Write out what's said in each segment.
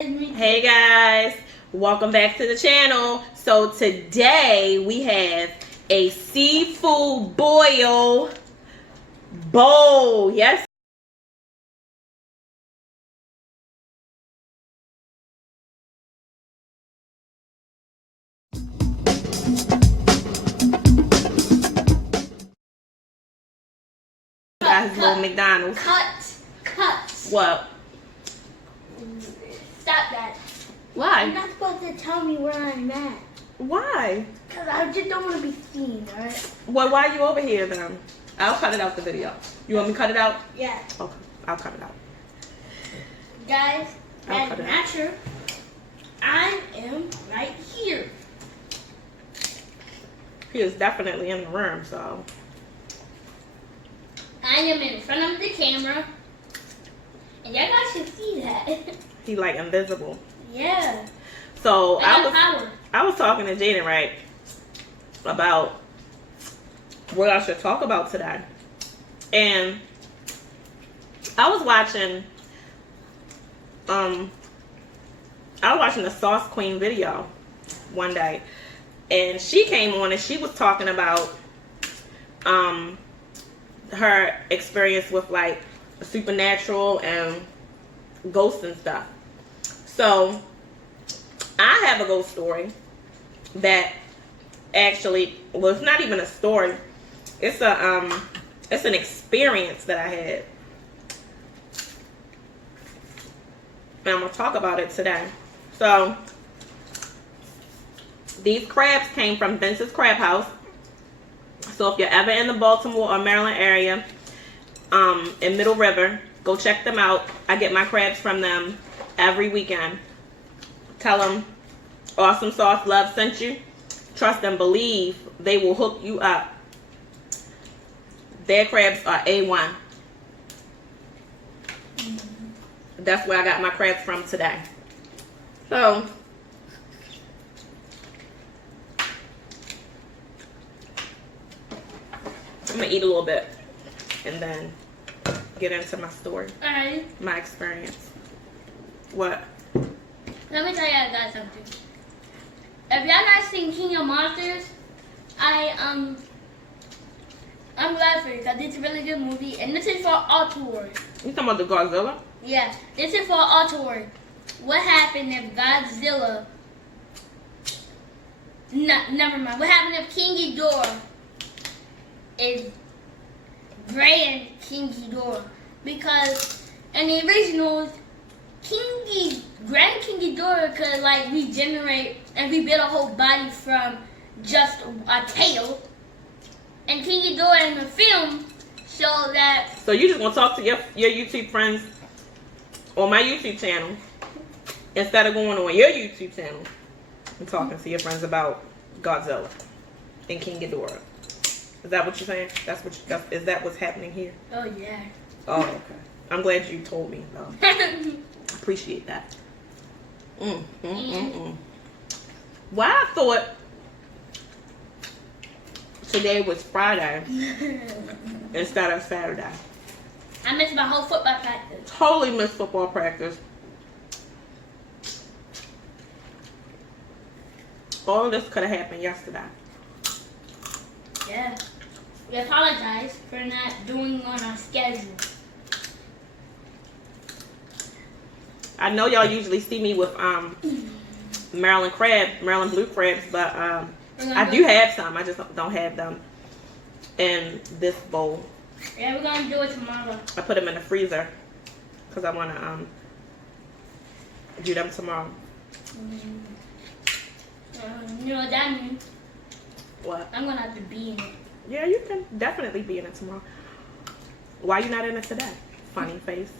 Hey guys, welcome back to the channel. So today we have a seafood boil bowl. Yes. Guys, little McDonald's. Cut. What? Stop that. Why? You're not supposed to tell me where I'm at. Why? Because I just don't want to be seen, alright? Well, why are you over here then? I'll cut it out the video. You want me to cut it out? Yeah. Okay, I'll cut it out. Guys, I'll cut that's it not out. true. I am right here. He is definitely in the room, so. I am in front of the camera. And y'all guys should see that. He like invisible. Yeah. So I got power. I was talking to Jaden, right, about what I should talk about today. And I was watching the Sauce Queen video one day, and she came on and she was talking about her experience with like supernatural and ghosts and stuff. So I have a ghost story that actually, well, it's not even a story. It's an experience that I had. And I'm gonna talk about it today. So these crabs came from Vince's Crab House. So if you're ever in the Baltimore or Maryland area, in Middle River, go check them out. I get my crabs from them every weekend. Tell them Awesome Sauce Love sent you. Trust and believe they will hook you up. Their crabs are A1. That's where I got my crabs from today. So I'm gonna eat a little bit and then get into my story. Alright. My experience. What? Let me tell y'all guys something. If y'all not seen King of Monsters, I'm glad for you because it's a really good movie, and this is for Autoward. You talking about the Godzilla? Yeah, this is for Autoward. What happened if Godzilla? Never mind. What happened if King Ghidorah is Grand King Ghidorah? Because in the originals, Grand King Ghidorah could like regenerate and rebuild a whole body from just a tail. And King Ghidorah in the film showed that. So you just want to talk to your YouTube friends on my YouTube channel instead of going on your YouTube channel and talking to your friends about Godzilla and King Ghidorah. Is that what you're saying? Is that what's happening here? Oh yeah. Oh, okay. I'm glad you told me though. Appreciate that. Why I thought today was Friday instead of Saturday. I missed my whole football practice. Totally missed football practice. All of this could have happened yesterday. Yeah. We apologize for not doing on our schedule. I know y'all usually see me with Maryland blue crabs, but I do have some. I just don't have them in this bowl. Yeah, we're gonna do it tomorrow. I put them in the freezer because I want to do them tomorrow. You know what that means? What? I'm gonna have to be in it. Yeah, you can definitely be in it tomorrow. Why you not in it today? Funny face.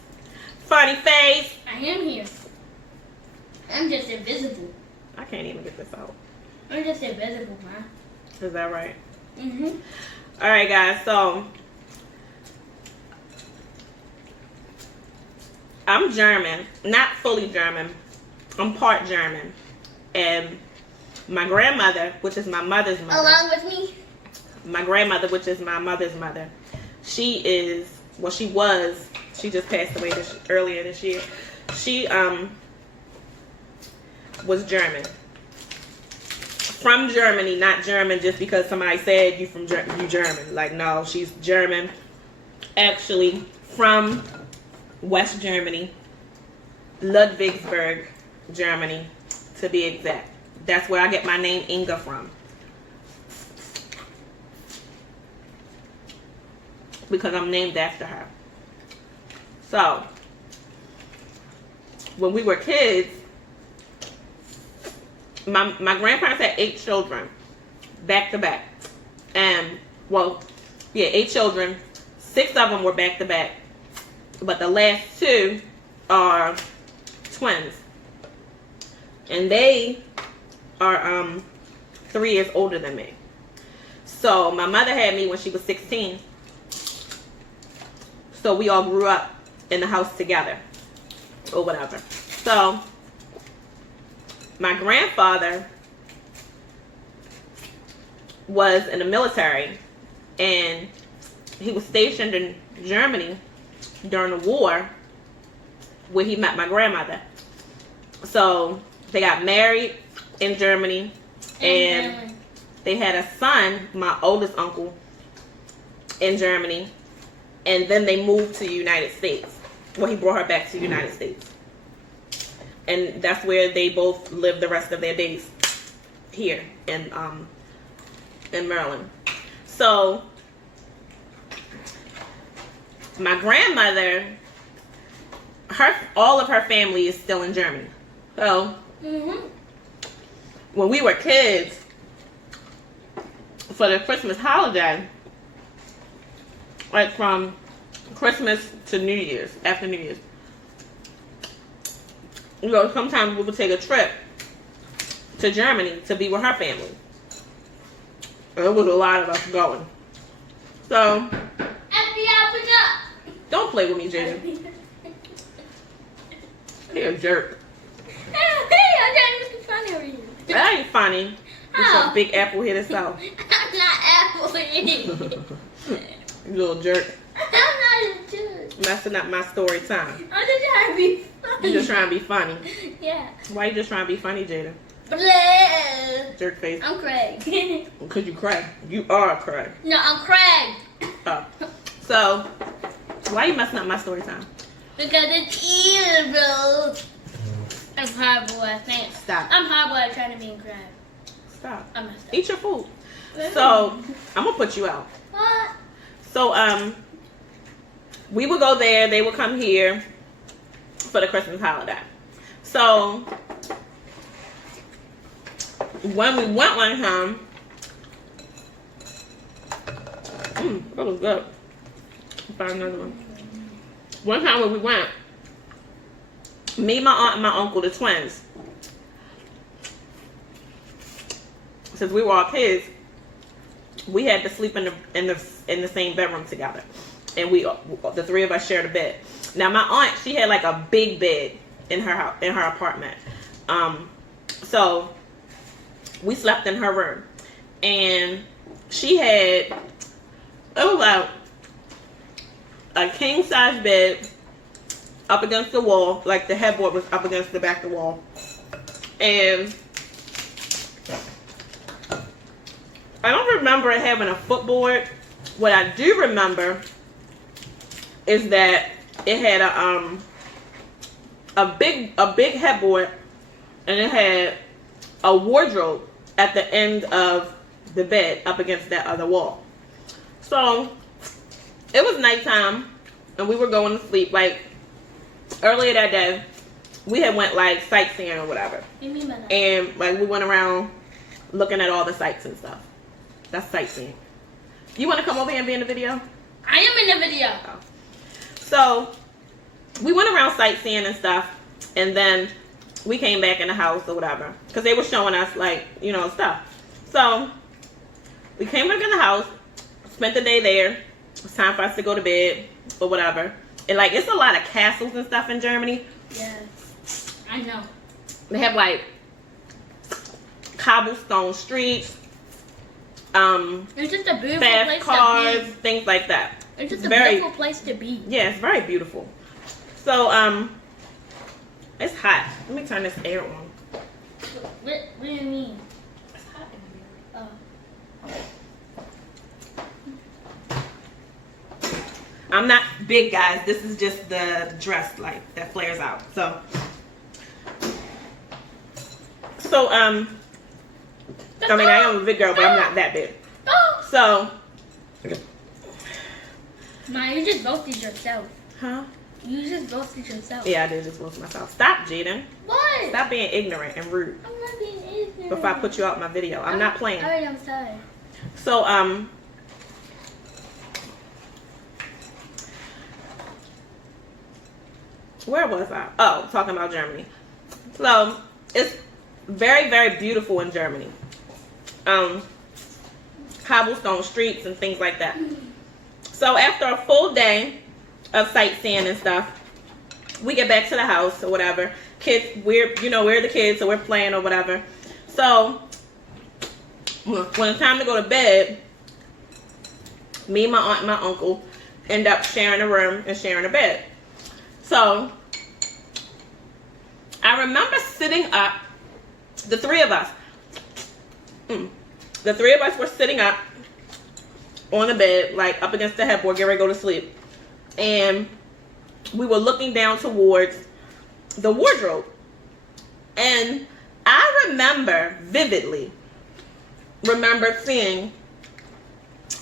Funny face. I am here. I'm just invisible. I can't even get this out. I'm just invisible, man. Is that right? Mhm. All right, guys. So I'm German, not fully German. I'm part German, and my grandmother, which is my mother's mother. Along with me. My grandmother, which is my mother's mother, she was. She just passed away earlier this year. She was German. From Germany, not German just because somebody said you German. Like, no, she's German. Actually, from West Germany, Ludwigsburg, Germany, to be exact. That's where I get my name Inga from. Because I'm named after her. So, when we were kids, my grandparents had 8 children, back to back. And, well, yeah, 8 children. 6 of them were back to back. But the last 2 are twins. And they are 3 years older than me. So my mother had me when she was 16. So we all grew up in the house together or whatever. So my grandfather was in the military, and he was stationed in Germany during the war where he met my grandmother. So they got married in Germany, and they had a son, my oldest uncle, in Germany, and then they moved to the United States. Well, he brought her back to the United States. And that's where they both lived the rest of their days, here in Maryland. So my grandmother, all of her family is still in Germany. So when we were kids, for the Christmas holiday, like from Christmas to New Year's, after New Year's, you know, sometimes we would take a trip to Germany to be with her family. And it was a lot of us going. So, don't play with me, Jaden. You're a jerk. Hey, I'm trying to be funny over you. That ain't funny. With your big apple headed self. I'm not apple headed. You little jerk. I'm not a jerk. Messing up my story time. I'm just trying to be funny. You just trying to be funny. Yeah. Why you just trying to be funny, Jada? Bleh. Jerk face. I'm Craig. Because you cry. You are Craig. No, I'm Craig. Oh. So, why you messing up my story time? Because it's evil. I'm horrible at things. Stop. I'm horrible at trying to be Craig. Stop. I messed up. Eat your food. So, I'm going to put you out. What? So, we would go there. They would come here for the Christmas holiday. So, when we went one time, that was good. Find another one. One time when we went, me, my aunt, and my uncle, the twins, since we were all kids, we had to sleep in the same bedroom together, and the 3 of us shared a bed. Now my aunt, she had like a big bed in her house, in her apartment. So we slept in her room, and she had a king size bed up against the wall, like the headboard was up against the back of the wall, and I don't remember it having a footboard. What I do remember is that it had a big headboard, and it had a wardrobe at the end of the bed up against that other wall. So it was nighttime, and we were going to sleep. Like earlier that day, we had went like sightseeing or whatever, and like we went around looking at all the sights and stuff. That's sightseeing. You want to come over here and be in the video? I am in the video. Oh. So we went around sightseeing and stuff, and then we came back in the house or whatever, because they were showing us like, you know, stuff. So we came back in the house, spent the day there. It's time for us to go to bed or whatever. And like, it's a lot of castles and stuff in Germany. Yeah, I know. They have like cobblestone streets, it's just a beautiful fast place cars, to be. things like that. It's just a beautiful place to be. Yeah, it's very beautiful. So it's hot. Let me turn this air on. What do you mean? It's hot in here. Oh. I'm not big, guys. This is just the dress light that flares out. So I mean, I am a big girl, but I'm not that big. So, Ma, you just roasted yourself. huh? You just roasted yourself. Yeah, I did just roast myself. Stop, Jaden. What? Stop being ignorant and rude. I'm not being ignorant. Before I put you out my video, I'm not playing. Alright, I'm sorry. So, where was I? Oh, talking about Germany. So, it's very, very beautiful in Germany. Cobblestone streets and things like that. So, after a full day of sightseeing and stuff, we get back to the house or whatever. Kids, we're the kids, so we're playing or whatever. So, when it's time to go to bed, me, my aunt, and my uncle end up sharing a room and sharing a bed. So, I remember sitting up, the three of us were sitting up on the bed, like up against the headboard, getting ready to go to sleep. And we were looking down towards the wardrobe. And I vividly remember seeing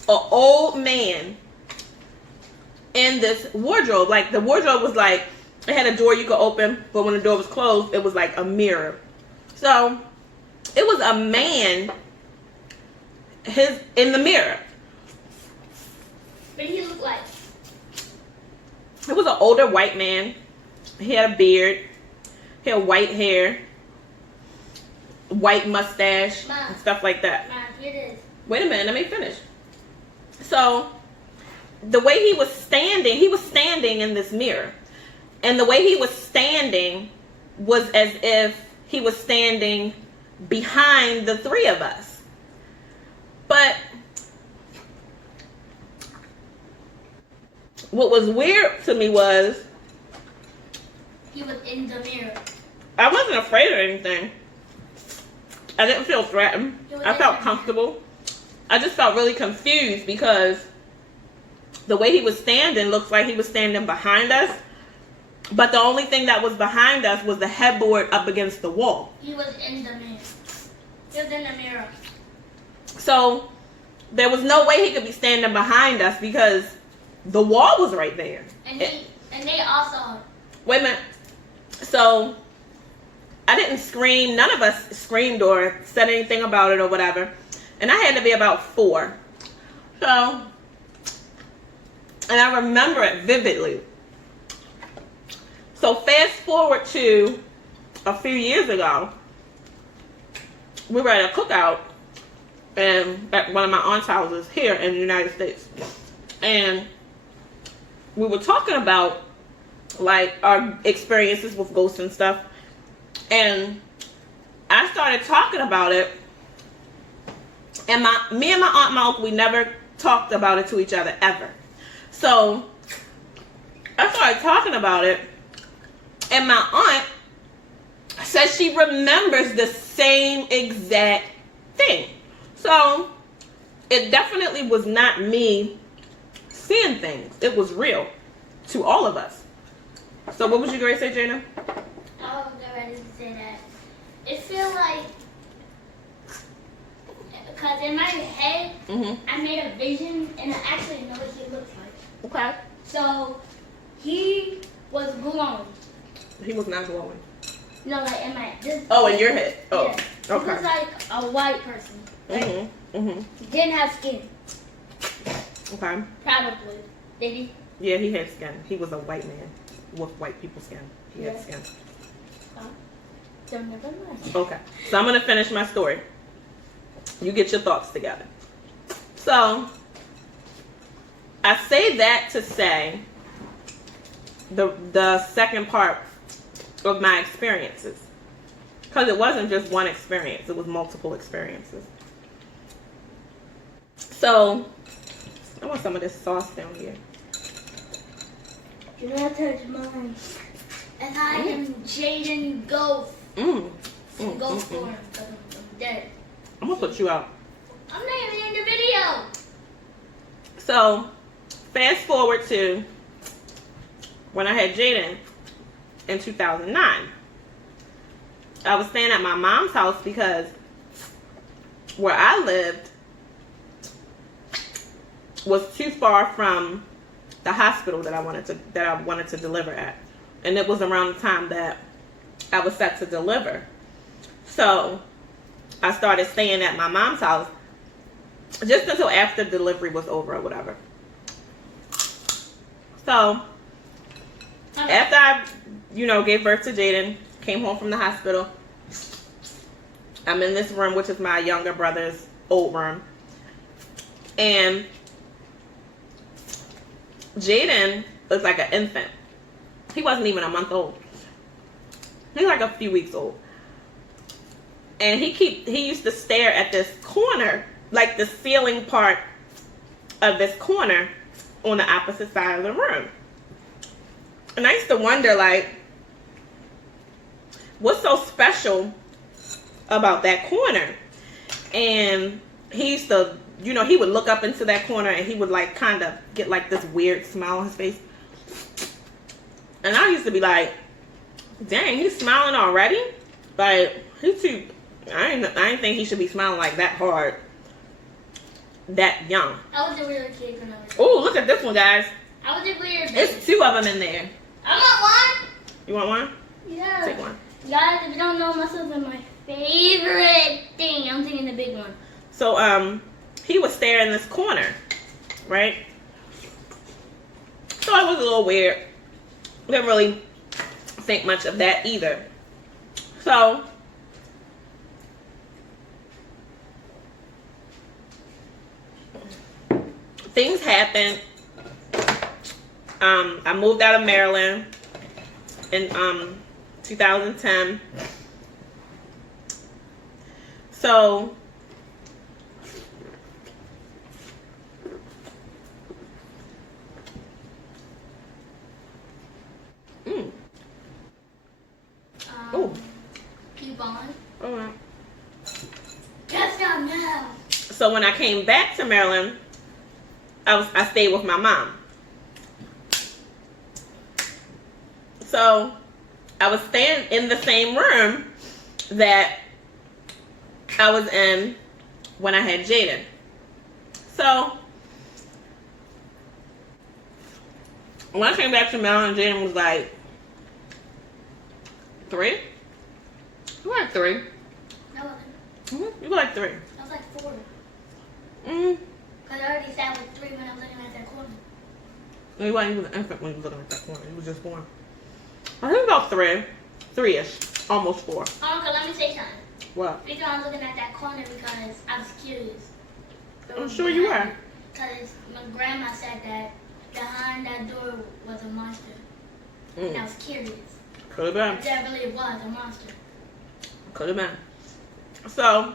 an old man in this wardrobe. Like, the wardrobe was like, it had a door you could open, but when the door was closed, it was like a mirror. So it was a man in the mirror. What did he look like? It was an older white man. He had a beard. He had white hair, white mustache, Ma, and stuff like that. Ma, here it is. Wait a minute, let me finish. So, the way he was standing in this mirror. And the way he was standing was as if he was standing behind the three of us. But what was weird to me was He was in the mirror. I wasn't afraid of anything. I didn't feel threatened. I felt comfortable. I just felt really confused because the way he was standing looks like he was standing behind us. But the only thing that was behind us was the headboard up against the wall. He was in the mirror. He was in the mirror. So there was no way he could be standing behind us because the wall was right there. And they also. Wait a minute. So I didn't scream. None of us screamed or said anything about it or whatever. And I had to be about 4. So, and I remember it vividly. So fast forward to a few years ago, we were at a cookout at one of my aunt's houses here in the United States. And we were talking about like our experiences with ghosts and stuff. And I started talking about it. And me and my aunt and my uncle, we never talked about it to each other ever. So I started talking about it. And my aunt says she remembers the same exact thing. So it definitely was not me seeing things. It was real to all of us. So what was you going to say, Jana? I was ready to say that. It feels like, because in my head, I made a vision and I actually know what he looks like. Okay. So he was glowing. He was not glowing. No, like in my. Oh, in your head. Oh, yeah. okay. He was like a white person. Right? He didn't have skin. Okay. Probably. Did he? Yeah, he had skin. He was a white man with white people's skin. He had skin. So never mind. Okay. So I'm going to finish my story. You get your thoughts together. So I say that to say the second part of my experiences. Because it wasn't just one experience. It was multiple experiences. So I want some of this sauce down here. Do not touch mine. And I am Jaden Ghost. Go go for him because I'm dead. I'm gonna put you out. I'm not even in the video. So, fast forward to when I had Jaden in 2009. I was staying at my mom's house because where I lived was too far from the hospital that I wanted to deliver at, and it was around the time that I was set to deliver. So I started staying at my mom's house just until after delivery was over or whatever. So after I, gave birth to Jaden, came home from the hospital, I'm in this room, which is my younger brother's old room, and Jaden looks like an infant. He wasn't even a month old. He's like a few weeks old. And he used to stare at this corner, like the ceiling part of this corner on the opposite side of the room. And I used to wonder, like, what's so special about that corner? And he used to, he would look up into that corner and he would like kind of get like this weird smile on his face. And I used to be like, dang, he's smiling already? Like, he's too, I didn't think he should be smiling like that hard, that young. I was a weird kid when I was. Oh, look at this one, guys. I was a weird kid. It's 2 of them in there. I want one. You want one? Yeah. Take one. Guys, if you don't know, mussels are my favorite thing. I'm taking the big one. So, he would stare in this corner, right? So it was a little weird. Didn't really think much of that either. So, things happened. I moved out of Maryland in 2010. So Keep on. all right. Catch down now. So when I came back to Maryland, I stayed with my mom. So I was staying in the same room that I was in when I had Jaden. So when I came back to Maryland, Jaden was like 3. You were like 3. No, I wasn't. Mm-hmm. You were like 3. I was like 4. Mm-hmm. Because I already said I was 3 when I was looking at that corner. You wasn't even an infant when you was looking at that corner. You was just born. I think about 3-ish, almost 4. Uncle, let me say something. What? Because I was looking at that corner because I was curious. I'm sure you were. Because my grandma said that behind that door was a monster. And I was curious. Could have been. If there really was a monster. Could have been. So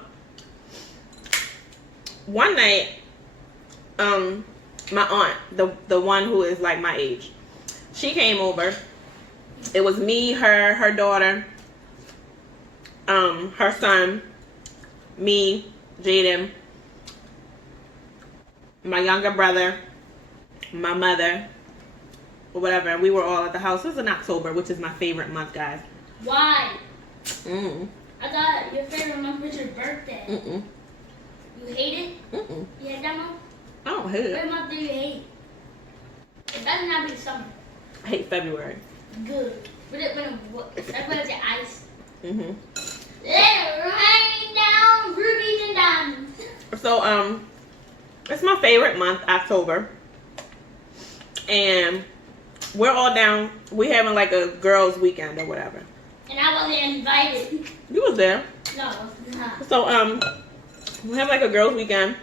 one night, my aunt, the one who is like my age, she came over. It was me, her daughter, her son, me, Jaden, my younger brother, my mother, or whatever. And we were all at the house. This was in October, which is my favorite month, guys. Why? Mm. I thought your favorite month was your birthday. Mm-mm. You hate it? Mm-mm. You hate that month? I don't hate it. What month do you hate? It better not be summer. I hate February. Good. That's when it's ice. Mm-hmm. Let it rain down rubies and diamonds. So, it's my favorite month, October. And we're all down. We having like a girls' weekend or whatever. And I wasn't invited. You was there. No, I was not. So, we have like a girls' weekend.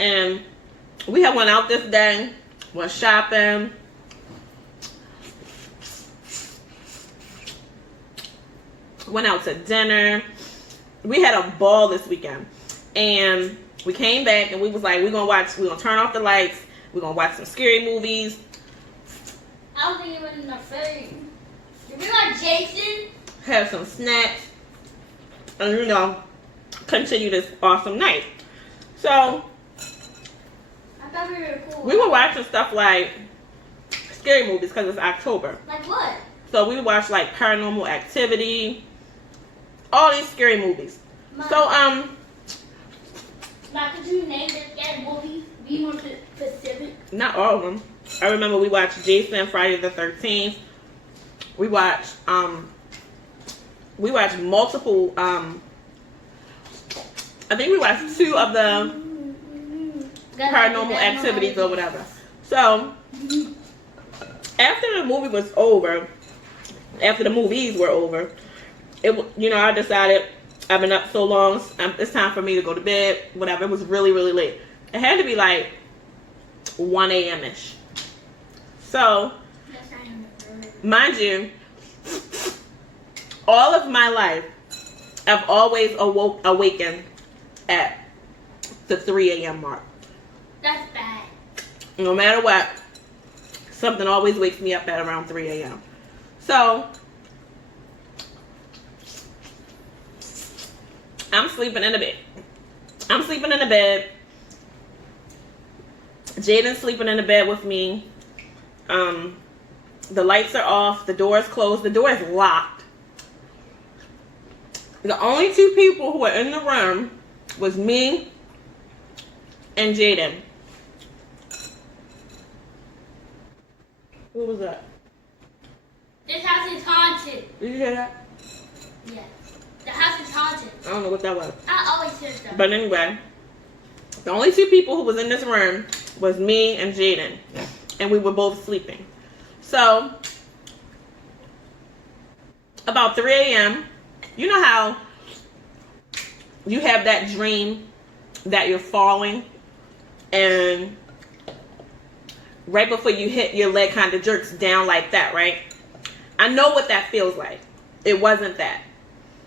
And we had went out this day. Went shopping. Went out to dinner. We had a ball this weekend. And we came back and we was like, we're gonna turn off the lights. We're gonna watch some scary movies. I don't think it was enough food. Did we like Jason? Have some snacks. and, you know, continue this awesome night. So, I thought we were cool. we were watching stuff like scary movies because it's October. Like what? So we watched like Paranormal Activity, all these scary movies. Mom, So Mom, could you name the scary movies? Be more specific. not all of them. I remember we watched Jason, Friday the 13th. We watched multiple I think we watched 2 of the Paranormal Activities or whatever. So after the movie was over, after the movies were over, I decided I've been up so long, it's time for me to go to bed, whatever. It was really, really late. It had to be like 1 a.m.-ish. So, mind you, all of my life, I've always awakened at the 3 a.m. mark. That's bad. No matter what, something always wakes me up at around 3 a.m. So, I'm sleeping in the bed. Jaden's sleeping in the bed with me. The lights are off. The door is closed. The door is locked. The only 2 people who were in the room was me and Jaden. What was that? This house is haunted. Did you hear that? Yeah. The house is haunted. I don't know what that was. I always hear stuff. But anyway, the only 2 people who was in this room was me and Jaden. And we were both sleeping. So, about 3 a.m., you know how you have that dream that you're falling and right before you hit, your leg kind of jerks down like that, right? I know what that feels like. It wasn't that.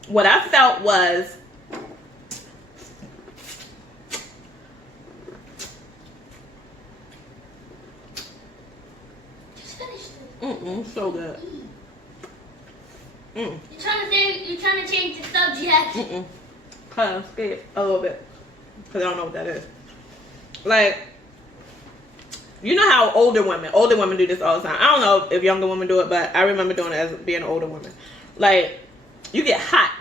What I felt was Just finish this. so good. You're trying to change the subject. Kind of scared a little bit because I don't know what that is. Like, you know how older women do this all the time. I don't know if younger women do it, but I remember doing it as being an older woman. Like, you get hot.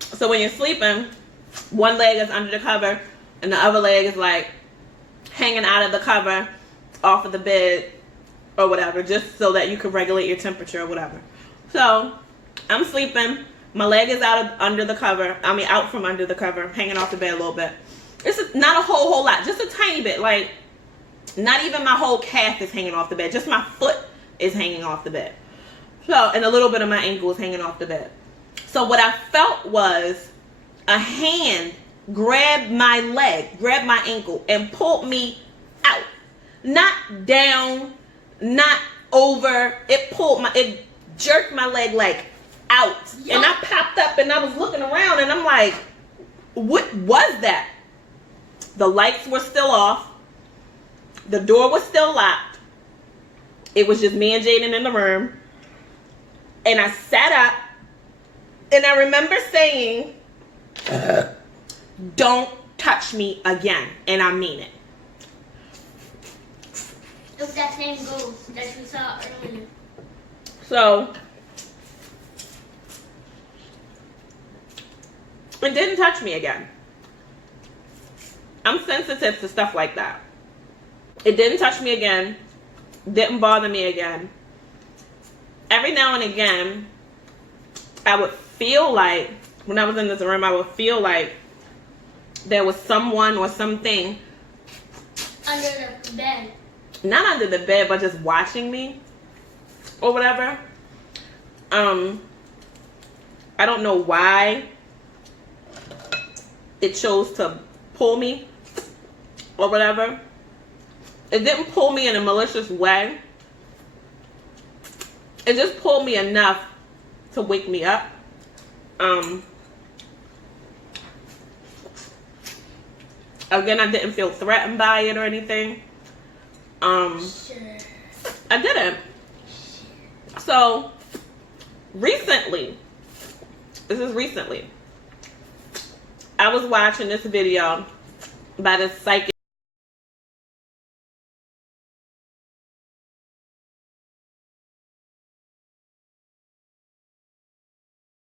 So when you're sleeping, one leg is under the cover and the other leg is like hanging out of the cover off of the bed or whatever, just so that you can regulate your temperature or whatever. So I'm sleeping. My leg is out from under the cover, hanging off the bed a little bit. It's not a whole lot, just a tiny bit. Like, not even my whole calf is hanging off the bed. Just my foot is hanging off the bed. So, and a little bit of my ankle is hanging off the bed. So what I felt was a hand grabbed my leg, grabbed my ankle, and pulled me out. Not down, not over. It jerked my leg like out. Yup. And I popped up and I was looking around and I'm like, what was that? The lights were still off. The door was still locked. It was just me and Jaden in the room. And I sat up and I remember saying, don't touch me again. And I mean it. Look, that same ghost that we saw earlier. So, it didn't touch me again. I'm sensitive to stuff like that. It didn't touch me again. Didn't bother me again. Every now and again, I would feel like, when I was in this room, I would feel like there was someone or something under the bed. Not under the bed, but just watching me or whatever. I don't know why it chose to pull me or whatever. It didn't pull me in a malicious way. It just pulled me enough to wake me up. Again, I didn't feel threatened by it or anything. Sure. I didn't. So, recently, this is recently, I was watching this video by this psychic